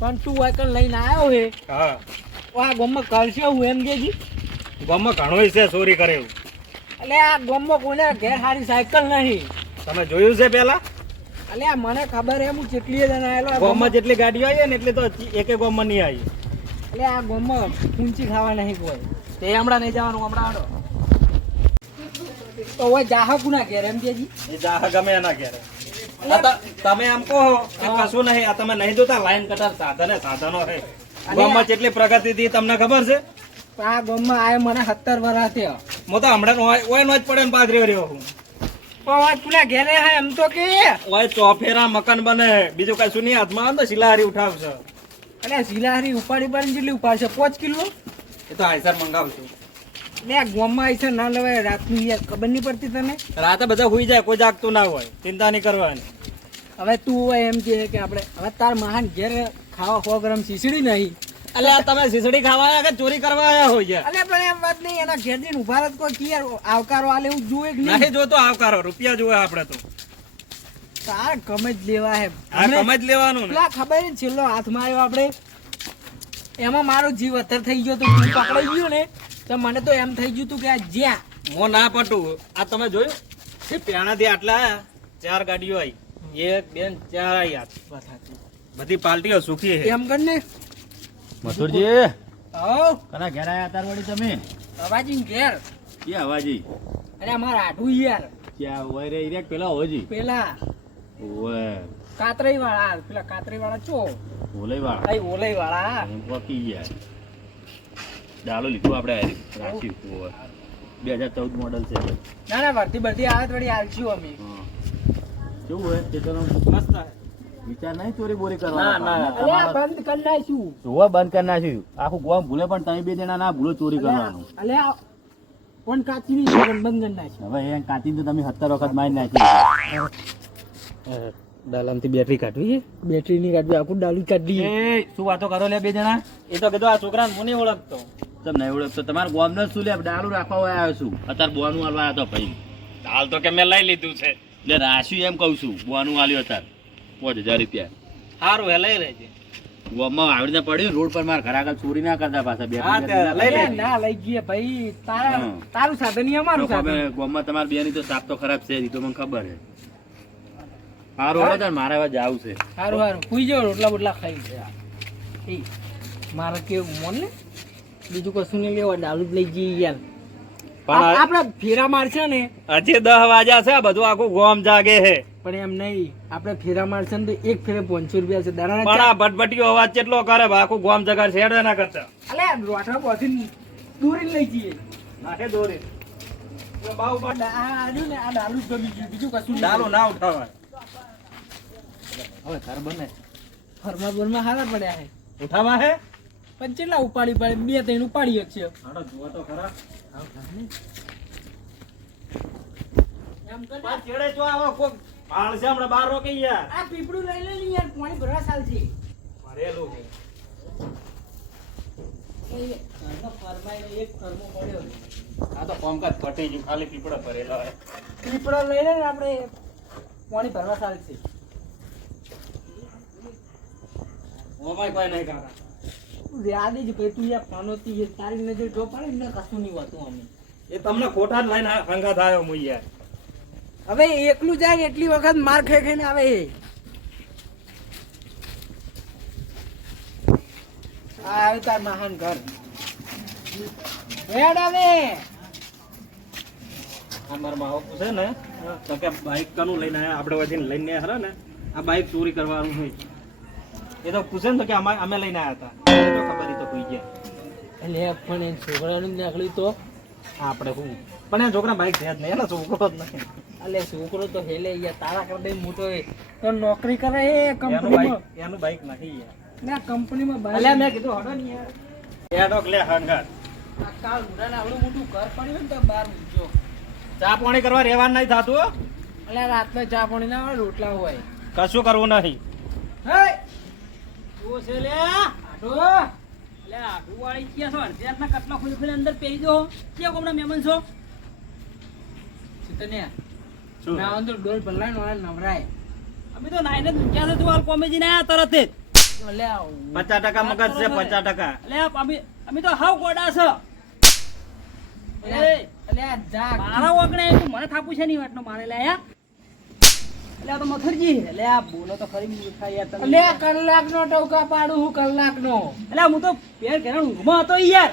પણ તું વાયકલ લઈને આવ્યો હે હા આ ગામમાં કરશે હું એમ કેજી ગામમાં ઘણો છે ચોરી કરે એવું. એટલે આ ગામમાં કોઈને ઘેર સારી સાયકલ નહીં. તમે જોયું છે પેલા એટલે આ મને ખબર હે હું કેટલી જણા આવેલો ગામમાં જેટલી ગાડીઓ આવી ને એટલે તો એકે ગામમાં નહીં આવી. એટલે આ ગામમાં ઊંચી ખાવા નહીં કોઈ તે હમણાં નહીં જવાનું હમણાં આડો તો હવે જાહકુ ના ઘેર એમ કેજી એ જા ગમે એના ઘેરે. તમે એમ કહો કે કશું નહીં, આ તમે નહીં જોતા લાઈન કટર સાધનો છે ગામમાં જેટલી પ્રગતિ હતી તમને ખબર છે? આ ગામમાં આયો મને 17 વર્ષ થયા. હું તો હમણાં ઓય નો જ પડે ને પાદરી રહ્યો હું. પણ વાત પેલા ઘેરે હે એમ તો કે ઓય ચોફેરા મકાન બને બીજું કશું નહીં, હાથમાં આવે તો શિલાહારી ઉઠાવશે. એટલે શિલાહારી ઉપાડી જેટલી ઉપાડશે 5 કિલો. એ તો આઈસર મંગાવશું. એટલે આ ગામમાં આઈસર ના લેવાય રાતની યાર ખબર નહીં પડતી તને. રાતે બધા સુઈ જાય, કોઈ જાગતું ના હોય, ચિંતા નહીં કરવાની. હવે તું હોય એમ કે આપણે હવે તાર મહાન ઘેર ખાવા 100 ગ્રામ શીસડી નહીં. એટલે આ તમે શીસડી ખાવા આવ્યા કે ચોરી કરવા આવ્યા હોય? અલે પણ એમ વાત નહીં, એના ઘેર જઈને ઉભા રહે કોઈ કી યાર આવકારો આલે એવું જોવે કે નહીં. નહીં જોતો આવકારો, રૂપિયા જોવે આપણે તો. તાર ગમે જ લેવા હે. આ સમજ લેવાનું ને. પેલા ખબર છે છેલ્લો હાથમાં આવ્યો આપણે એમાં મારો જીવ અતર થઈ ગયો તો હું પકડાઈ ગયો ને તો મને તો એમ થઈ ગયું તું કે આ જ્યાં હું ના પટું. આ તમે જોયું એ પ્યાણાથી આટલા આયા 4 ગાડીઓ આવી, 1 2 4 આવી આ બધી પાર્ટીઓ સુખી છે. એમ કર ને મથુરજી હો કના ઘેર આયા તાર વળી તમે? અવાજી ઘેર કે હવાજી અરે અમાર આઢું યાર ક્યાં હોય રે ઈરેક પેલા હોજી પેલા ઓય કાતરાઈ વાળા પેલા કાતરાઈ વાળા ચો ઓલઈ વાળા આઈ ઓલઈ વાળા હું પકી ગયા ડાલો લીધું આપણે રાખ્યું ઓય 2014 મોડલ છે. ના ના વર્તી બધી આવે થોડી આલશું અમે. કેવું હોય તે તો મસ્ત છે. વિચાર નહીં ચોરી બોરી ના, કરવાનો. ના. અલે આ બંધ કરી નાખ્યું. જોવા બંધ કરી નાખ્યું આખું ગોમ ભૂલે પણ તમે બે જણા ના ભૂલો ચોરી કરવાનું. અલે આ કોણ કાચી ની બંધ કરી નાખ્યું. હવે એ કાચીને તો તમે 17 વખત મારી નાખી. ડાલામથી બેટરી કાઢવી છે. બેટરી ની કાઢી આખું ડાલી કાઢી. એ શું વાતો કરો લે બે જણા? એ તો કીધું આ છોકરાને હું નહીં ઓળખતો. તમે નહીં ઓળખતો તમારા ગોમનો શું લે ડાલુ રાખવા હોય આવ્યો છું અત્યારે બોનું હાલવા આવ્યો તો ભાઈ હાલ તો કે મેં લઈ લીધું છે. એટલે રાશ્યું એમ કહું છું બોનું હાલ્યો અત્યારે 5000 રૂપિયા સારું હે લઈ લેજે. ગોમમાં આવડીને પડ્યું રોડ પર મારા ઘર આગળ ચોરી ના કરતા પાછા બે હા, તે લઈ લે. અલે ના લઈ ગયે ભાઈ તારા હા. તારું સાધન ઈ અમારું સાધન. ગોમમાં તમારા બેની તો સાપ તો ખરાબ છે એ તો મને ખબર છે. સારું હવે તાર મારે હવે જાવું છે. સારું સારું સુઈ જાવ રોટલા બોટલા ખાઈ ગયા. એ મારે કેવું મોન ને બીજું કશું નહીં લેવા ડાલુ જ લઈ જઈએ યાર. પણ આપણે ફેરા મારશે ને હજી 10 વાગ્યા છે, બધું આખું ગોમ જાગે છે. પણ એમ નહીં આપણે ફેરા મારશે ને તો એક ફેરે 500 રૂપિયા છે પણ દાડા. આ ભટભટીયો અવાજ કેટલો કરે ભાઈ, આખું ગોમ જગાડ શેડ ના કરતા. અલે રોટલા બોથી દૂરી લઈ જઈએ. નાખે દોરી બાઉ આ આડ્યું ને આ ડાલુ જ ગમી ગયું બીજું કશું નહીં. ડાલો ના ઉઠાવાય. હવે ઘર બને ફરમા બરમાં હારા પડ્યા છે ઉઠાવા હે પણ કેટલા ઉપાડી પાડી 2 3 ઉપાડી છે. હાડો જુઓ તો ખરા. એમ કર પાછ છેડે જો આવો કોક ભાળ છે હમણાં બહાર રોકી યાર. આ પીપળું લઈ લે ને યાર પાણી ભરવા સાલ છે. ભરેલું છે. એ ઘરનો ફરમાઈને એક ફરમો પડ્યો. આ તો કોમકાજ પટી ગયું, ખાલી પીપળા ભરેલા હે. પીપળો લઈ લે ને આપણે પાણી ભરવા સાલ છે. ઓમાય કોઈ નહીં કાકા. યાદ જ ભાઈ તું યાર ફાનોતી છે તારી નજર જો પડે ને કશું નહીં હોતું અમે. એ તમને ખોટા જ લઈને હંગાત આવ્યો હું યાર. હવે એકલું જાય ને એટલી વખત માર ખાઈ ખાઈને આવે એ. આ આવ્યું તાર મહાન ઘર. હેડ આવે. અમારા માવો પૂછે ને તો કે બાઈક કનું લઈને આયા, આપણે વજીને લઈને હરા ને આ બાઈક ચોરી કરવાનું હોય. એ તો પૂછે ને તો કે અમે લઈને આવ્યા હતા. તો ખબર ઈ તો કોઈ ગયા. એટલે પણ એ છોકરાનું નીકળ્યું તો આપણે શું પણ એ છોકરા બાઈક છે જ નહીં, એનો છોકરો જ નહીં. અલે છોકરો તો હેલે યાર તારા કરતા મોટો એ તો નોકરી કરે એ એનું કંપનીમાં. બાઈક એનું બાઈક નથી યાર. ના કંપનીમાં અલ્યા મેં કીધું હડો ને યાર. એડોક લે હંગાત. આ કાલ ઉડાને આવડું મોટું ઘર પડ્યું ને તો બહાર મૂકજો. ચા પાણી કરવા રહેવાનું નહીં થતું હો. અલે રાતના ચા પાણી ના હોય રોટલા હોય. કશું કરવું નહીં. હે ઓ છે લે આટો લે આટુ વાળી ક્યાં છો અડધ્યાના કટલા ખોલી ખોલી અંદર પેઈ દો ક્યાં કોમના મહેમાન છો ચિતને શું? ના અંદર ડોલ ભલાઈ નો નવરાય અમે તો નાઈને ક્યાં તો હાલ કોમેજી ના તરત જ અલ્યા 50% મગજ છે 50%. એટલે અમે તો હાવ ગોડા છે એ અલ્યા જા મારા ઓગણે તું મને થાપું છે ની વાતનો મારે લે યા એટલે આ તો મથુરજી એટલે આ બોલો તો ખરી મૂર્ખા યાર તમે અલ્યા કલાકનો ટોકા પાડું હું કલાકનો એટલે હું તો પેર ઘેર ઊંઘમાં હતો યાર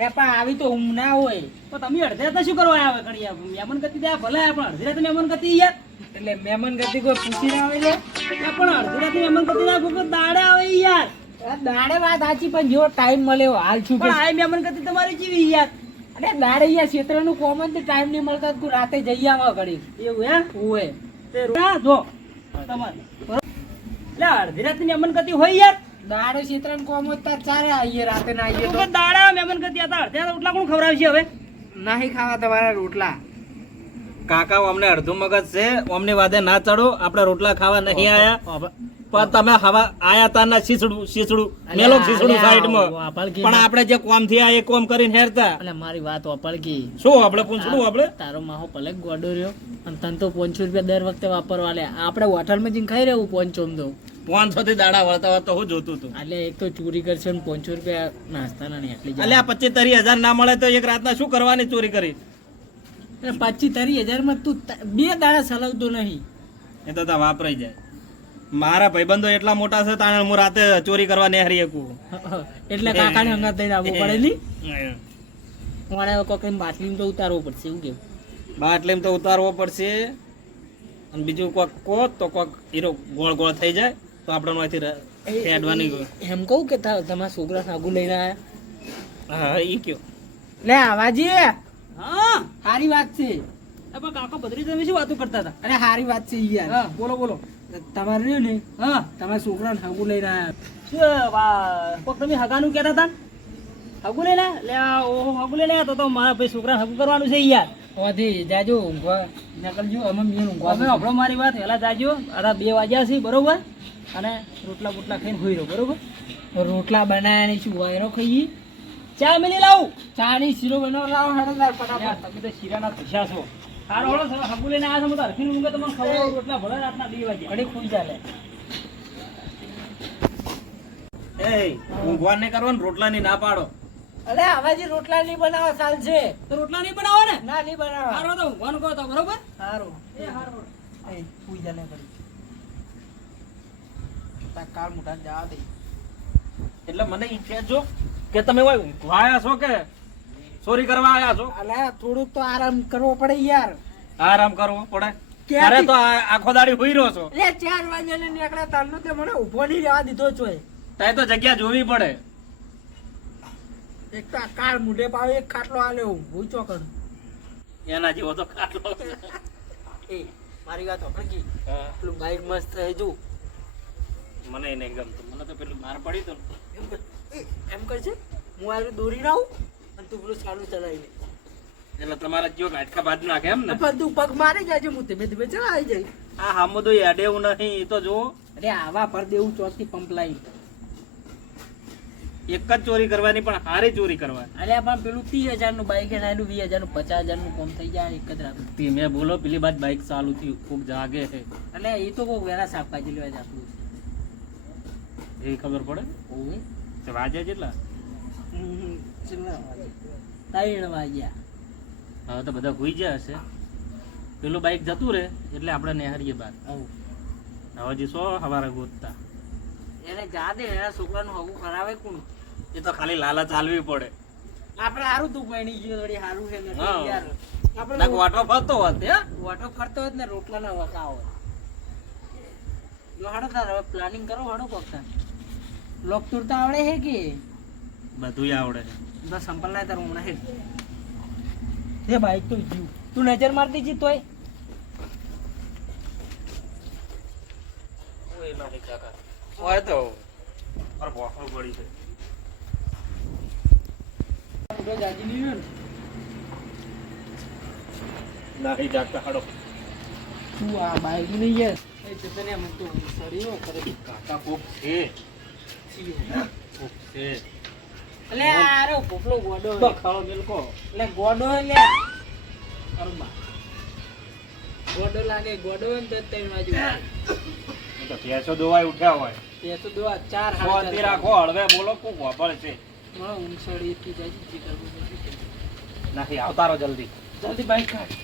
રે પણ આવી તો ઊંઘ ના હોય તો તમે અડધે રાતે શું કરવા આવ્યા હવે કણિયા મહેમાન ગતિ દે ભલે આયા પણ અડધી રાતે મહેમાન ગતિ યાર એટલે મહેમાન ગતિ કોઈ પૂછી ના આવે લે એટલે પણ અડધી રાતે મહેમાન ગતિ ના કોઈ દાડે આવે યાર દાડે વાત સાચી પણ જેવો ટાઈમ મળે એવો હાલ છું પણ આ મહેમાન ગતિ તમારી જીવી યાર અરે દાડે યાર ક્ષેત્રનું કોમન થી ટાઈમ નહીં મળતા તું રાતે જઈ આવા ઘડી એવું હે ઓય તે રોયા જો તમારે એટલે અડધી રાતે મહેમાન ગતિ હોય યાર દાડે ક્ષેત્રનું કોમ હોય તાર ચારે આવીએ રાતે ના આવીએ તો તો દાડા મહેમાન ગતિ હતા અડધે રાતે ઉટલા કોણ ખવડાવશે હવે નહીં ખાવા તમારા રોટલા કાકા અમને અડધું મગજ છે અમને વાદે ના ચડો આપણે રોટલા ખાવા નહીં આયા પણ તમે હવા આયા તા ના શીસડું મેલો શીસડું સાઈડમાં પણ આપણે જે કોમ થી આ એ કોમ કરીને હેરતા અને મારી વાત ઓપળકી શું આપણે પૂછડું આપણે તારો માહો ભલે ગોડો રહ્યો અને તને તો 500 રૂપિયા દર વખતે વાપરવા લે આપણે હોટલમાં જઈને ખાઈ રહેવું 500 તો 500 થી દાડા વળતા હોય તો હું જોતું હતું એટલે એક તો ચોરી કરશે ને 500 રૂપિયા નાસ્તાના નહીં એટલી એટલે આ 25-30 હજાર ના મળે તો એક રાતના શું કરવાની ચોરી કરી 25-30 હજારમાં તું 2 દાડા સલાવતો નહીં એ તો તા વાપરાઈ જાય મારા ભાઈબંધો એટલા મોટા છે તાણે હું રાતે ચોરી કરવા નેહરી શકું એટલે કાકાને હંગાત દઈને આવવું પડે નહીં મારે કોઈ બાટલીમાં તો ઉતારવો પડશે એવું કેવું બાટલીમાં તો ઉતારવો પડશે અને બીજું કોક તો કોક હીરો ગોળ ગોળ થઈ જાય તો આપણે અહીંથી ફેડવાની એમ કહું કે તમારા છોકરા સાગુ લઈને આવ્યા હા ઈ કયો લે આવાજી હા સારી વાત છે એ પણ કાકા બદરી તમે શું વાતો કરતા હતા અરે સારી વાત છે યાર હા બોલો બોલો તમારે રહ્યું ને હા તમારા છોકરાને સાગુ લઈને આવ્યા શું કોક તમે હગાનું કહેતા હતા હગુ લઈને લે ઓહો હગુ લઈને આવ્યા તો મારા ભાઈ છોકરા હગુ કરવાનું છે યાર ઓથી જાજો ઊંઘવા નકલજો અમે મેં ઊંઘવા અમે આપણો મારી વાત વહેલા જાજો આ 2 વાગ્યા છે બરોબર અને રોટલા બોટલા ખાઈને હોઈ રહ્યો બરોબર રોટલા બનાવ્યા નહીં શું વાયરો ખાઈએ ચા મેલી લાવું ચા ની શીરો બનાવ લાવો હડદાર ફટાફટ તમે તો શીરાના પૈસા છો સારો હળો હગુ લઈને આવ્યા છો તો હરખી ઊંઘે તમને ખબર રોટલા ભલે રાતના 2 વાગ્યા ઘડી ખુલ ચાલે એ ઊંઘવા નહીં કરવાનું રોટલાની ના પાડો અરે આવાજી રોટલા નહીં બનાવો ચાલશે તો રોટલા નહીં બનાવો ને ના નહીં બનાવો સારો તો ઊંઘવાનું કહો તો બરોબર સારું એ સારું એ ખુલ ચાલે ઘડી તા કાલ મોટા જવા દે એટલે મને ઈ કહેજો કે તમે ઓય ઊંઘવા આયા છો કે ચોરી કરવા આયા છો અલે થોડુંક તો આરામ કરવો પડે યાર આરામ કરવો પડે ક્યાંથી? અરે તો આખો દાડી હોઈ રહ્યો છો લે 4 વાગ્યાને નીકળ્યા તારનો તે મને ઊભો નહીં રહેવા દીધો ચોય તાય તો જગ્યા જોવી પડે એક તો આ કાળ મુઢે પાવ એક ખાટલો આલ્યો હું ચોકડ એના જેવો તો ખાટલો એ મારી વાત આપણે કી હા, પેલું બાઈક મસ્ત છે જો મને નહીં ગમતું મને તો પેલું માર પડી તો એમ કરશે હું આ દોરી ના આવું અને તું પેલું ચાલુ ચલાવી લે એટલે તમારા જો ગાટકા બાદ નાખે એમ ને પણ તું પગ મારી જાય હું ધીમે ધીમે ચલાવી જાય આ હામો તો યાદ એવું નહીં ઈ તો જુઓ અરે આવા પર દેવું ચોથી પંપ લાવી એક જ ચોરી કરવાની પણ હારી ચોરી કરવાની અલ્યા પણ પેલું 30,000 નું બાઈક એનું 20,000 નું 50,000 નું કોમ થઈ જાય એક જ રાત ધીમે બોલો પેલી બાદ બાઈક ચાલુ થયું કોક જાગે છે એટલે એ તો કોઈ વેલા શાકભાજી લેવા જતું એ ખબર પડે ઓય તો વાજે કેટલા 3 વાગ્યા હવે તો બધા હોઈ ગયા હશે પેલું બાઈક જતું રહે એટલે આપણે નેહારીએ બાદ હવે જે સો હવારે ગોતતા એને જા દે એના છોકરાનું હગું ખરાવે કોણ એ તો ખાલી લાલા ચાલવી પડે આપણે સારું તું ગણી ગયો થોડી સારું છે ને હા. યાર આપણે નાક વાટો ફરતો હોત હે વાટો ફરતો હોત ને રોટલાના વકા હોય જો હાડો તાર હવે પ્લાનિંગ કરો હાડો કોકતા લોક તુરતા આવડે હે કે બધું આવડે બસ સંપલ ના તાર હમણાં હેડ એ બાઈક તો જીવ તું નજર મારતી જી તોય ઓય નહીં કાકા ઓય તો અરે બોકડું પડી છે ઉડો જાજી ની ને નહીં જાગતા હાડો તું આ બાઈક નહીં યાર એ જતને એમ તો સરીઓ કરે કાકા કોક છે કોક છે એટલે આરો પોપલો ગોડો હે. બખાડો મિલકો એટલે ગોડો હે લે અરબા ગોડો લાગે ગોડો હે ને તો 3 વાગે તો ભેંસો દોવાય ઉઠ્યા હોય એ તો દો ચાર શાંતિ રાખો હળવે બોલો કોક વાપર છે મને ઊંઘ ચડી હતી જાય જે કરવું બધું નથી આવતારો જલ્દી જલ્દી બાઈક કાઢ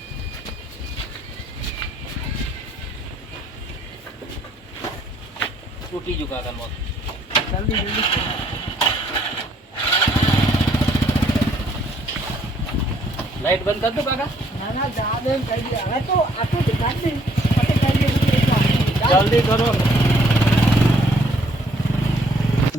તૂટી ગયું કાકા મોત જલ્દી જલ્દી લાઈટ બંધ કર દો કાકા ના ના જા દે કરી દે હવે તો આ તો કાઢ દે પછી કરી દે જલ્દી કરો